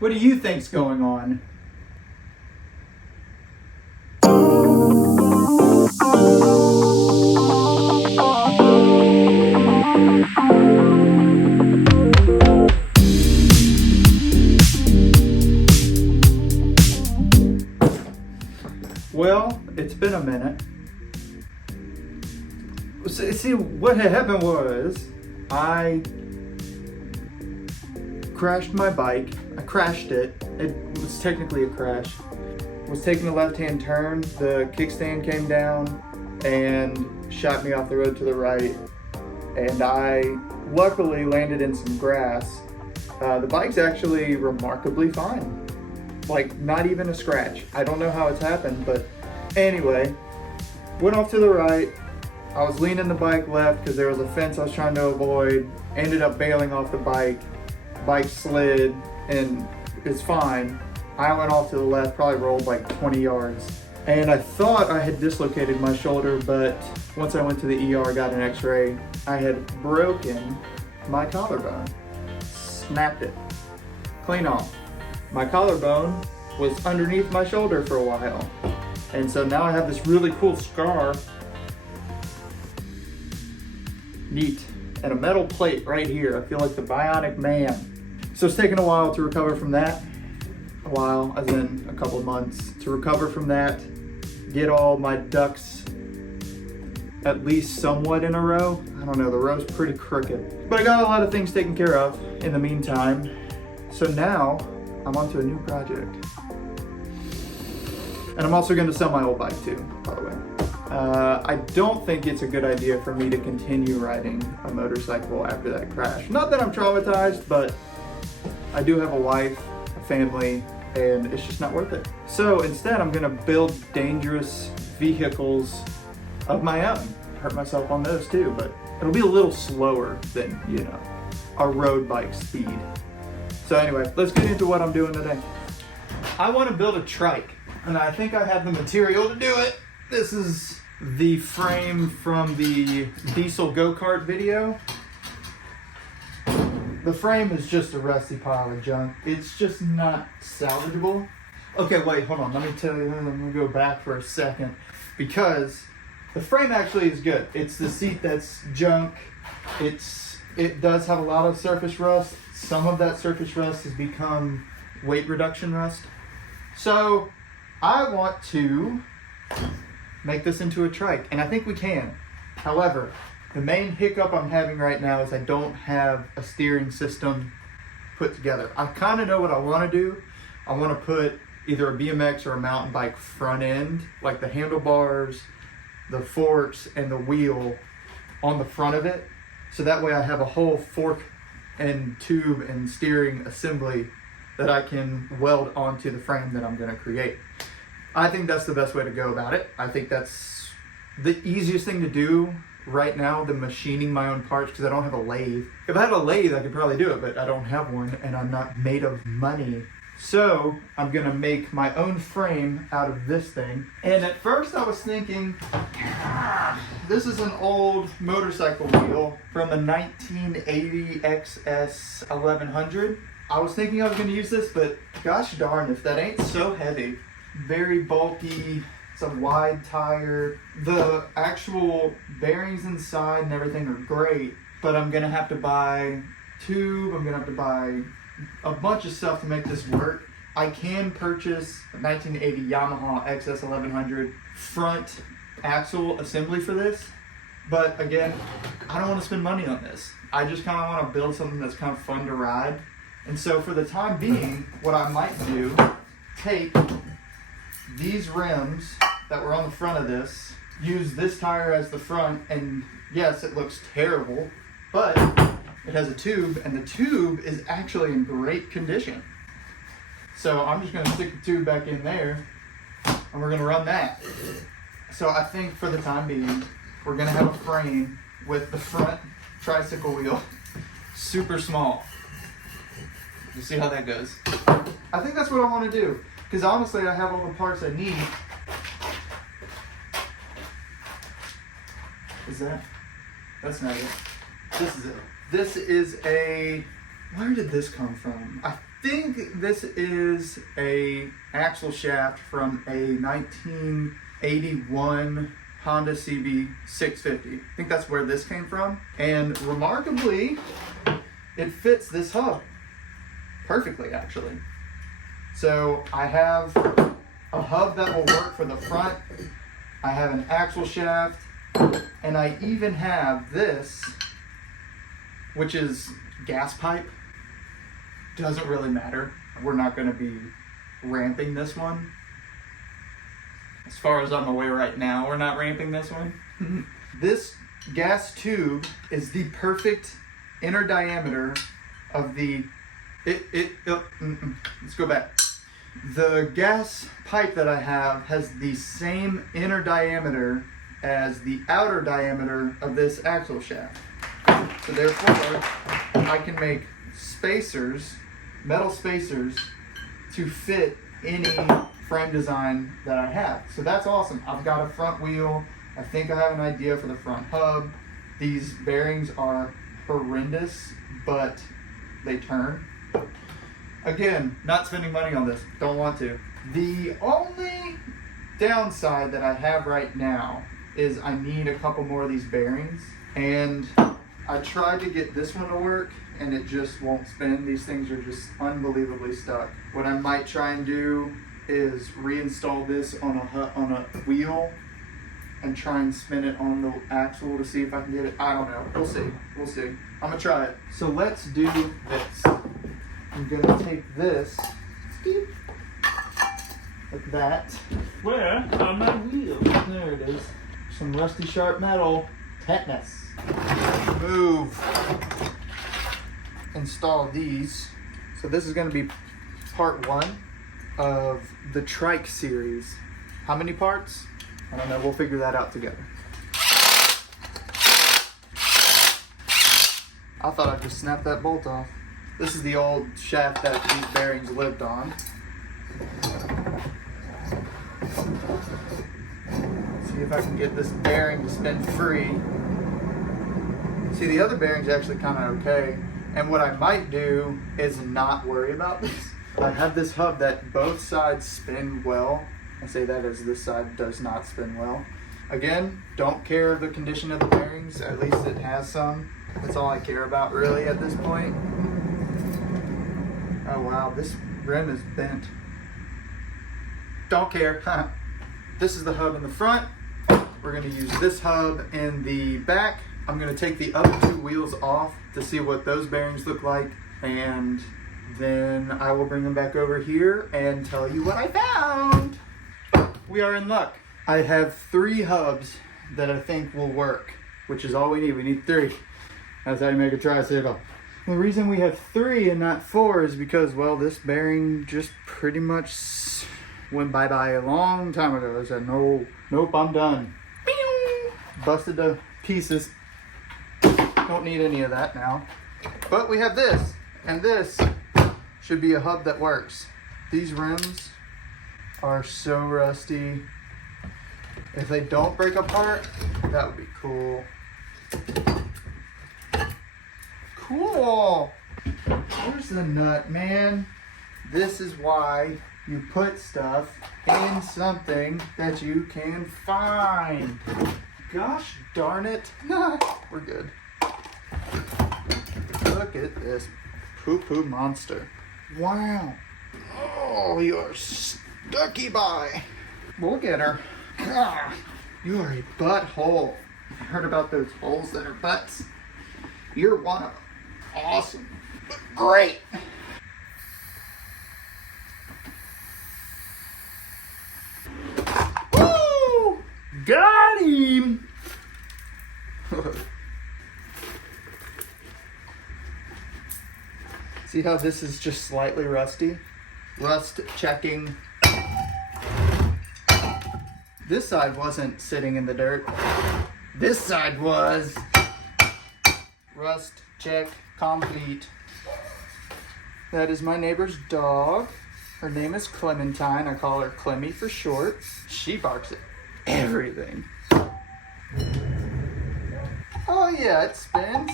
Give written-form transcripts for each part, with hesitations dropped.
What do you think's going on? Well, it's been a minute. See, what had happened was I crashed my bike. I crashed it. It was technically a crash. Was taking a left-hand turn. The kickstand came down and shot me off the road to the right. And I luckily landed in some grass. The bike's actually remarkably fine. Like, not even a scratch. I don't know how it's happened, but anyway, went off to the right. I was leaning the bike left because there was a fence I was trying to avoid. Ended up bailing off the bike. Bike slid and it's fine. I went off to the left, probably rolled like 20 yards. And I thought I had dislocated my shoulder, but once I went to the ER, got an x-ray, I had broken my collarbone. Snapped it. Clean off. My collarbone was underneath my shoulder for a while. And so now I have this really cool scar. Neat. And a metal plate right here. I feel like the Bionic Man. So it's taken a while to recover from that. A while, as in a couple of months. To recover from that, get all my ducks at least somewhat in a row. I don't know, the row's pretty crooked. But I got a lot of things taken care of in the meantime. So now, I'm onto a new project. And I'm also going to sell my old bike too, by the way. I don't think it's a good idea for me to continue riding a motorcycle after that crash. Not that I'm traumatized, but I do have a wife, a family, and it's just not worth it. So instead, I'm going to build dangerous vehicles of my own. Hurt myself on those too, but it'll be a little slower than, you know, a road bike speed. So anyway, let's get into what I'm doing today. I want to build a trike, and I think I have the material to do it. This is the frame from the diesel go-kart video. The frame is just a rusty pile of junk. It's just not salvageable. Okay, wait, hold on. Let me tell you, let me go back for a second, because the frame actually is good. It's the seat that's junk. It does have a lot of surface rust. Some of that surface rust has become weight reduction rust. So I want to make this into a trike, and I think we can. However, the main hiccup I'm having right now is I don't have a steering system put together. I kind of know what I want to do. I want to put either a BMX or a mountain bike front end, like the handlebars, the forks, and the wheel on the front of it. So that way I have a whole fork and tube and steering assembly that I can weld onto the frame that I'm going to create. I think that's the best way to go about it. I think that's the easiest thing to do right now than machining my own parts, because I don't have a lathe. If I had a lathe, I could probably do it, but I don't have one, and I'm not made of money. So I'm going to make my own frame out of this thing. And at first I was thinking, this is an old motorcycle wheel from the 1980 XS 1100. I was thinking I was going to use this, but gosh darn if that ain't so heavy. Very bulky, it's a wide tire. The actual bearings inside and everything are great, but I'm gonna have to buy tube, I'm gonna have to buy a bunch of stuff to make this work. I can purchase a 1980 Yamaha XS 1100 front axle assembly for this, but again, I don't want to spend money on this. I just kind of want to build something that's kind of fun to ride. And so for the time being, what I might do, take these rims that were on the front of this, use this tire as the front, and yes, it looks terrible, but it has a tube, and the tube is actually in great condition. So I'm just going to stick the tube back in there, and we're going to run that. So I think for the time being, we're going to have a frame with the front tricycle wheel super small. You see how that goes? I think that's what I want to do, because honestly I have all the parts I need. Is that? That's not it. This is it. This is a, where did this come from? I think this is a axle shaft from a 1981 Honda CB 650. I think that's where this came from. And remarkably, it fits this hub perfectly, actually. So I have a hub that will work for the front. I have an axle shaft, and I even have this, which is gas pipe. Doesn't really matter. We're not going to be ramping this one. As far as I'm aware right now, we're not ramping this one. This gas tube is the perfect inner diameter of the... Let's go back. The gas pipe that I have has the same inner diameter as the outer diameter of this axle shaft. So therefore, I can make spacers, metal spacers, to fit any frame design that I have. So that's awesome. I've got a front wheel. I think I have an idea for the front hub. These bearings are horrendous, but they turn. Again, not spending money on this. Don't want to. The only downside that I have right now is I need a couple more of these bearings. And I tried to get this one to work and it just won't spin. These things are just unbelievably stuck. What I might try and do is reinstall this on a wheel and try and spin it on the axle to see if I can get it. I don't know. We'll see. We'll see. I'm gonna try it. So let's do this. I'm gonna take this like that. Where are my wheels? There it is. Some rusty sharp metal. Tetanus. Move. Install these. So this is gonna be part 1 of the Trike series. How many parts? I don't know. We'll figure that out together. I thought I'd just snap that bolt off. This is the old shaft that these bearings lived on. See if I can get this bearing to spin free. See, the other bearing's actually kind of okay. And what I might do is not worry about this. I have this hub that both sides spin well. I say that as this side does not spin well. Again, don't care of the condition of the bearings. At least it has some. That's all I care about really at this point. Oh wow, this rim is bent. Don't care. This is the hub in the front. We're gonna use this hub in the back. I'm gonna take the other 2 wheels off to see what those bearings look like, and then I will bring them back over here and tell you what I found. We are in luck. I have 3 hubs that I think will work, which is all we need. We need 3. That's how you make a tricycle. The reason we have 3 and not 4 is because, well, this bearing just pretty much went bye-bye a long time ago. I said, no, nope, I'm done. Busted to pieces. Don't need any of that now. But we have this, and this should be a hub that works. These rims are so rusty. If they don't break apart, that would be cool. Cool. Where's the nut, man? This is why you put stuff in something that you can find. Gosh darn it. We're good. Look at this poo-poo monster. Wow. Oh, you are stucky by. We'll get her. Ah, you are a butthole. I heard about those holes that are butts. You're one of them. Awesome. Great. Woo! Got him! See how this is just slightly rusty? Rust checking. This side wasn't sitting in the dirt. This side was. Rust check complete. That is my neighbor's dog. Her name is Clementine. I call her Clemmy for short. She barks at everything. Oh yeah, it spins.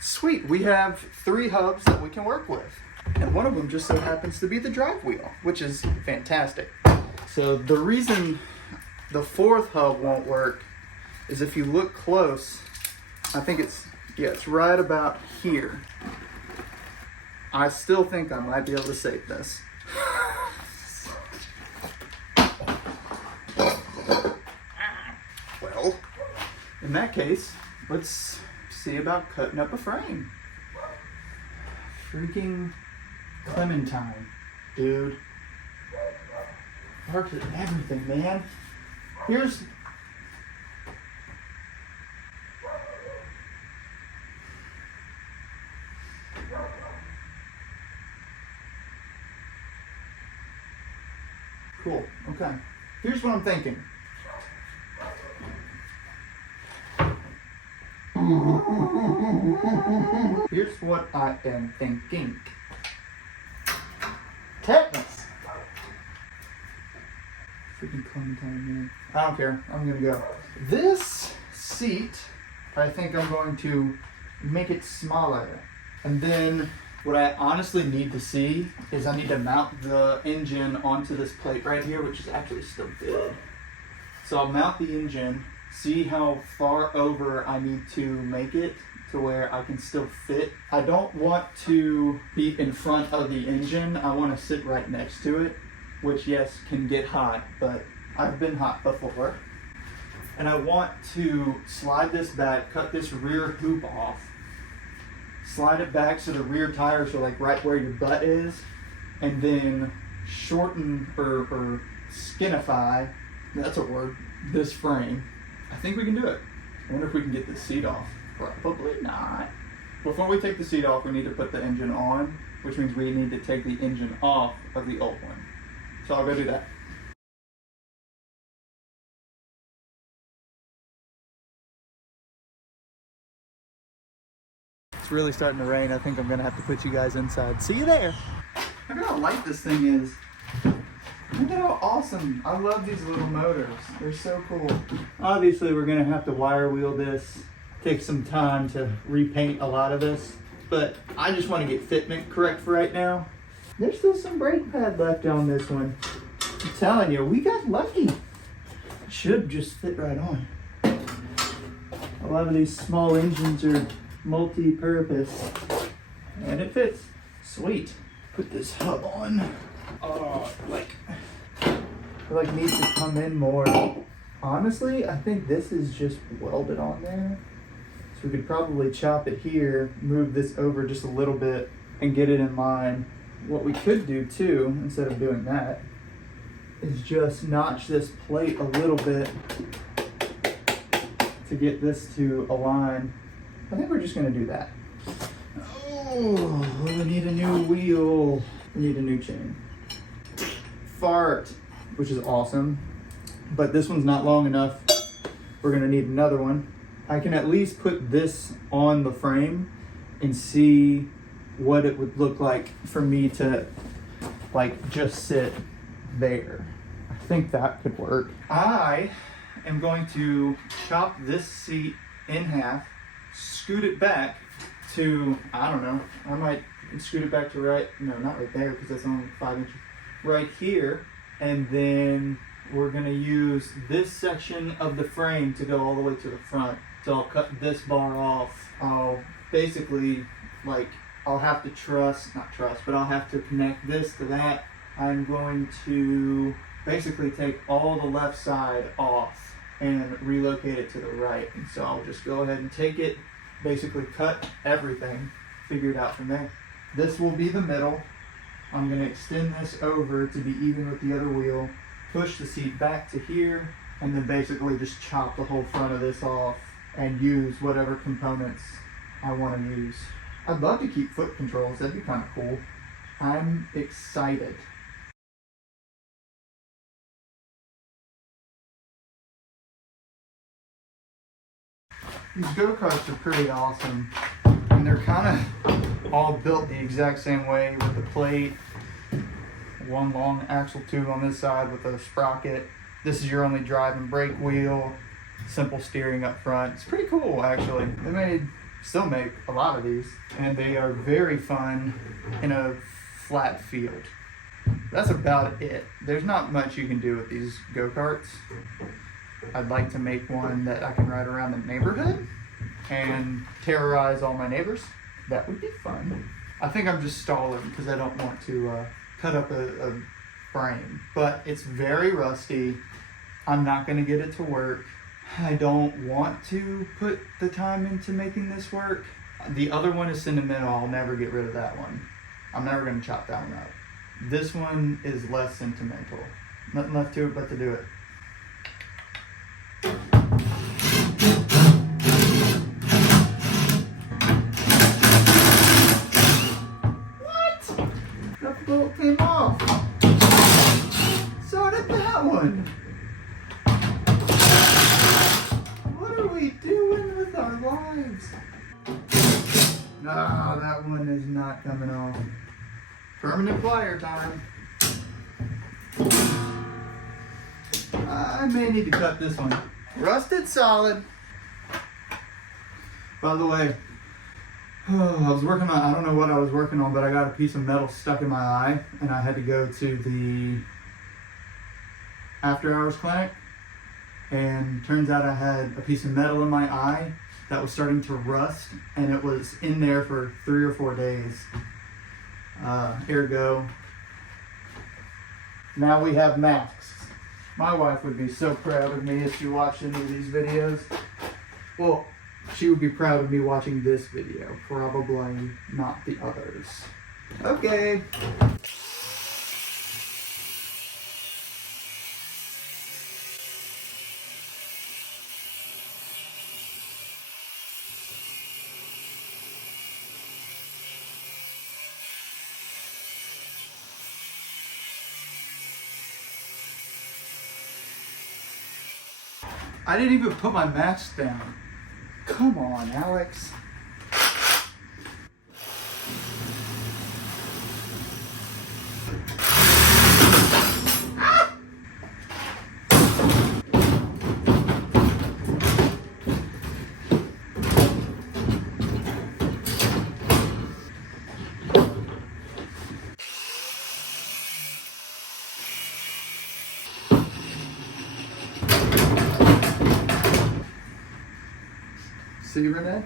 Sweet, we have 3 hubs that we can work with. And one of them just so happens to be the drive wheel, which is fantastic. So the reason the 4th hub won't work is if you look close, I think it's right about here. I still think I might be able to save this. Well, in that case, let's see about cutting up a frame. Freaking Clementine, dude. Parts and everything, man. Here's... Cool, okay. Here's what I'm thinking. Here's what I am thinking. Tetanus. Freaking Clementine, man. I don't care. I'm gonna go. This seat, I think I'm going to make it smaller. And then what I honestly need to see is I need to mount the engine onto this plate right here, which is actually still good. So I'll mount the engine, see how far over I need to make it to where I can still fit. I don't want to be in front of the engine. I want to sit right next to it, which yes, can get hot, but I've been hot before. And I want to slide this back, cut this rear hoop off, slide it back so the rear tires are like right where your butt is, and then shorten or skinify, that's a word, this frame. I think we can do it. I wonder if we can get this seat off. Probably not. Before we take the seat off, we need to put the engine on, which means we need to take the engine off of the old one. So I'll go do that. It's really starting to rain. I think I'm gonna have to put you guys inside. See you there. Look at how light this thing is. Look at how awesome. I love these little motors. They're so cool. Obviously, we're gonna have to wire wheel this. Take some time to repaint a lot of this, but I just want to get fitment correct for right now. There's still some brake pad left on this one. I'm telling you, we got lucky. Should just fit right on. A lot of these small engines are multi-purpose, and it fits. Sweet. Put this hub on. Oh, like needs to come in more. Honestly, I think this is just welded on there. So we could probably chop it here, move this over just a little bit, and get it in line. What we could do too, instead of doing that, is just notch this plate a little bit to get this to align. I think we're just gonna do that. Oh, we need a new wheel. We need a new chain. Fart, which is awesome, but this one's not long enough. We're gonna need another one. I can at least put this on the frame and see what it would look like for me to like just sit there. I think that could work. I am going to chop this seat in half, scoot it back to, I don't know, I might scoot it back to no, not right there because that's only 5 inches. Right here, and then we're gonna use this section of the frame to go all the way to the front. So I'll cut this bar off. I'll basically, I'll have to but I'll have to connect this to that. I'm going to basically take all the left side off and relocate it to the right. And so I'll just go ahead and take it, basically cut everything, figure it out from there. This will be the middle. I'm gonna extend this over to be even with the other wheel, push the seat back to here, and then basically just chop the whole front of this off and use whatever components I want to use. I'd love to keep foot controls, that'd be kind of cool. I'm excited. These go-karts are pretty awesome, and they're kind of all built the exact same way with the plate. One long axle tube on this side with a sprocket. This is your only drive and brake wheel. Simple steering up front. It's pretty cool, actually. They made Still make a lot of these, and they are very fun in a flat field. That's about it. There's not much you can do with these go-karts. I'd like to make one that I can ride around the neighborhood and terrorize all my neighbors. That would be fun. I think I'm just stalling because I don't want to cut up a frame, but it's very rusty. I'm not going to get it to work. I don't want to put the time into making this work. The other one is sentimental. I'll never get rid of that one. I'm never going to chop that one up. This one is less sentimental. Nothing left to it but to do it. What? That bolt came off. So did that one. What are we doing with our lives? No, that one is not coming off. Permanent plier time. I may need to cut this one. Rusted solid. By the way, I was working on, I don't know what I was working on, but I got a piece of metal stuck in my eye and I had to go to the after hours clinic, and turns out I had a piece of metal in my eye that was starting to rust, and it was in there for 3 or 4 days. Ergo, now we have masks. My wife would be so proud of me if she watched any of these videos. Well, she would be proud of me watching this video, probably not the others. Okay. I didn't even put my match down. Come on, Alex. See, Renee?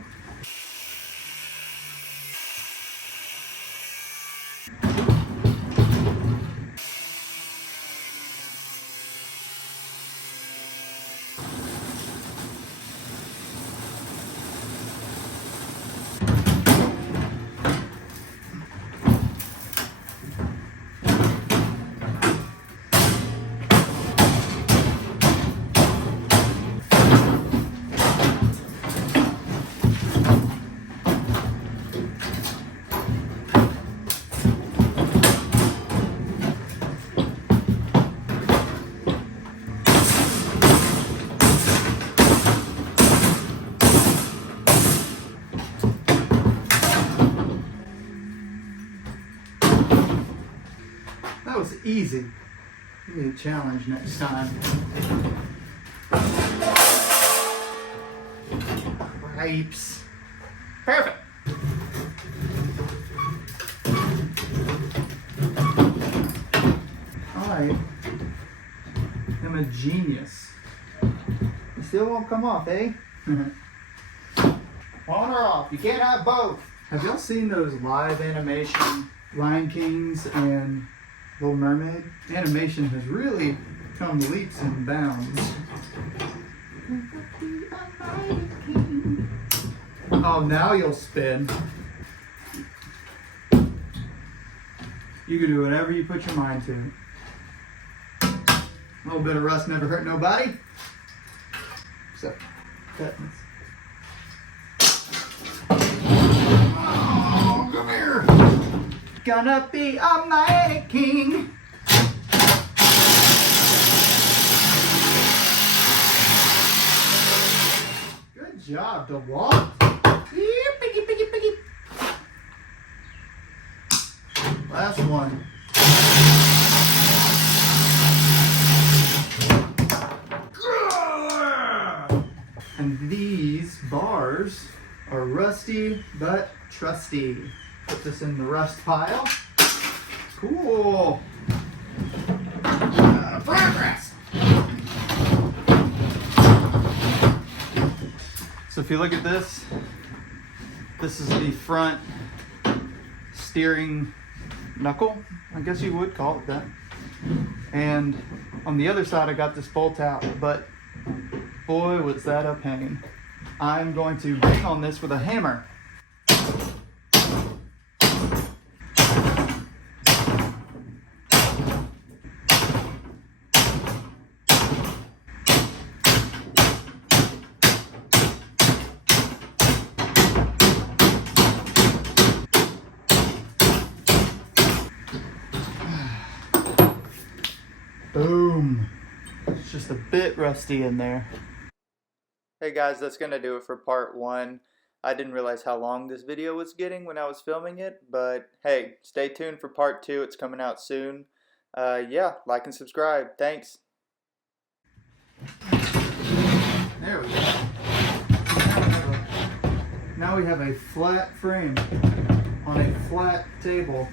That was easy. Give me a challenge next time. Cripes. Perfect. I am a genius. You still won't come off, eh? On or off. You can't have both. Have y'all seen those live animation Lion Kings and Little Mermaid? Animation has really come leaps and bounds. Oh, now you'll spin. You can do whatever you put your mind to. A little bit of rust never hurt nobody. Except tetanus. Oh, come here. Gonna be a mighty king. Good job, DeWalt. Piggy, piggy, piggy. Last one. And these bars are rusty but trusty. Put this in the rust pile. Cool. Progress. So if you look at this, this is the front steering knuckle, I guess you would call it that. And on the other side I got this bolt out, but boy was that a pain. I'm going to bang on this with a hammer. Boom. It's just a bit rusty in there. Hey guys, that's gonna do it for part 1. I didn't realize how long this video was getting when I was filming it, but hey, stay tuned for part 2. It's coming out soon. Yeah, like and subscribe. Thanks. There we go. Now we have a flat frame on a flat table.